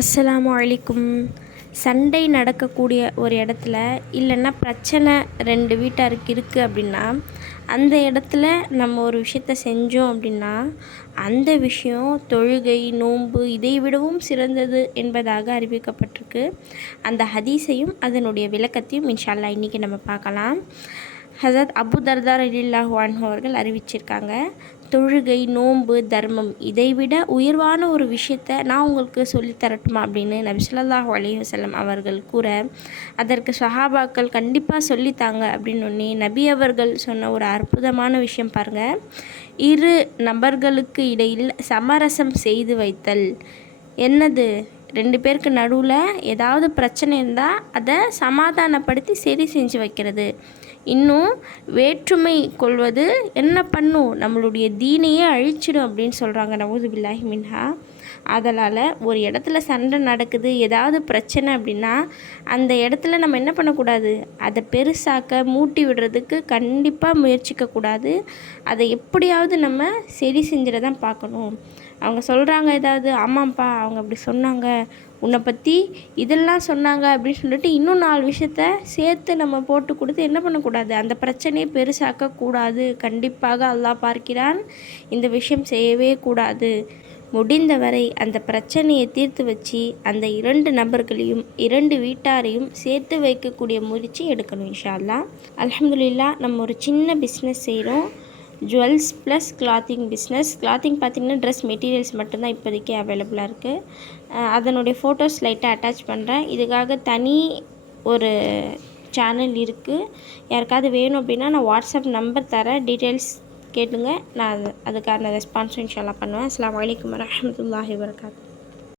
அஸ்ஸலாமு வலைக்கும் சண்டை நடக்கக்கூடிய ஒரு இடத்துல இல்லைன்னா பிரச்சனை ரெண்டு வீட்டாருக்கு இருக்குது அப்படின்னா அந்த இடத்துல நம்ம ஒரு விஷயத்த செஞ்சோம் அப்படின்னா அந்த விஷயம் தொழுகை நோன்பு இதை விடவும் சிறந்தது என்பதாக அறிவிக்கப்பட்டிருக்கு. அந்த ஹதீஸையும் அதனுடைய விளக்கத்தையும் இன்ஷால்லா இன்றைக்கி நம்ம பார்க்கலாம். ஹசரத் அபு தர்தார் அலில்லாஹ் அன்ஹு அவர்கள் அறிவிச்சிருக்காங்க. தொழுகை நோன்பு தர்மம். இதைவிட உயர்வான ஒரு விஷயத்த நான் உங்களுக்கு சொல்லித் தரட்டுமா அப்படின்னு நபி ஸல்லல்லாஹு அலைஹி அவர்கள் கூற அதற்கு சஹாபாக்கள் கண்டிப்பாக சொல்லித்தாங்க அப்படின்னு நபி அவர்கள் சொன்ன ஒரு அற்புதமான விஷயம் பாருங்கள் இரு நபர்களுக்கு இடையில் சமரசம் செய்து வைத்தல். என்னது? ரெண்டு பேருக்கு நடுவில் ஏதாவது பிரச்சனை இருந்தால் அதை சமாதானப்படுத்தி சரி செஞ்சு வைக்கிறது. இன்னும் வேற்றுமை கொள்வது என்ன பண்ணும்? நம்மளுடைய தீனையே அழிச்சிடும் அப்படின்னு சொல்கிறாங்க நவூது பில்லாஹி மின்ஹா. அதனால் ஒரு இடத்துல சண்டை நடக்குது ஏதாவது பிரச்சனை அப்படின்னா அந்த இடத்துல நம்ம என்ன பண்ணக்கூடாது? அதை பெருசாக்க மூட்டி விடுறதுக்கு கண்டிப்பாக முயற்சிக்கக்கூடாது அதை எப்படியாவது நம்ம சரி செஞ்சிட தான் பார்க்கணும். அவங்க சொல்கிறாங்க ஏதாவது ஆமாம்ப்பா அவங்க அப்படி சொன்னாங்க. உன்னை பற்றி இதெல்லாம் சொன்னாங்க அப்படின்னு சொல்லிட்டு இன்னும் நாலு விஷயத்த சேர்த்து நம்ம போட்டு கொடுத்து என்ன பண்ணக்கூடாது? அந்த பிரச்சனையை பெருசாக்க கூடாது. கண்டிப்பாக அல்லா பார்க்கிறான். இந்த விஷயம் செய்யவே கூடாது. முடிந்தவரை அந்த பிரச்சனையை தீர்த்து வச்சு அந்த இரண்டு நபர்களையும் இரண்டு வீட்டாரையும் சேர்த்து வைக்கக்கூடிய முயற்சி எடுக்கணும் இன்ஷா அல்லாஹ் நம்ம ஒரு சின்ன பிஸ்னஸ் செய்கிறோம் jewels plus clothing business clothing பார்த்திங்கன்னா ட்ரெஸ் மெட்டீரியல்ஸ் மட்டும்தான் இப்போதைக்கு அவைலபிளாக இருக்குது அதனுடைய ஃபோட்டோஸ் லைட்டாக அட்டாச் பண்ணுறேன் இதுக்காக தனி ஒரு சேனல் இருக்குது யாருக்காவது வேணும் அப்படின்னா நான் வாட்ஸ்அப் நம்பர் தரேன். டீட்டெயில்ஸ் கேட்டுங்க. நான் அதுக்கான ரெஸ்பான்ஸும் இன்ஷால்லா பண்ணுவேன். அஸ்லாம் வலைக்கம் வரமத்துல்லாஹி வபரகாத்துஹு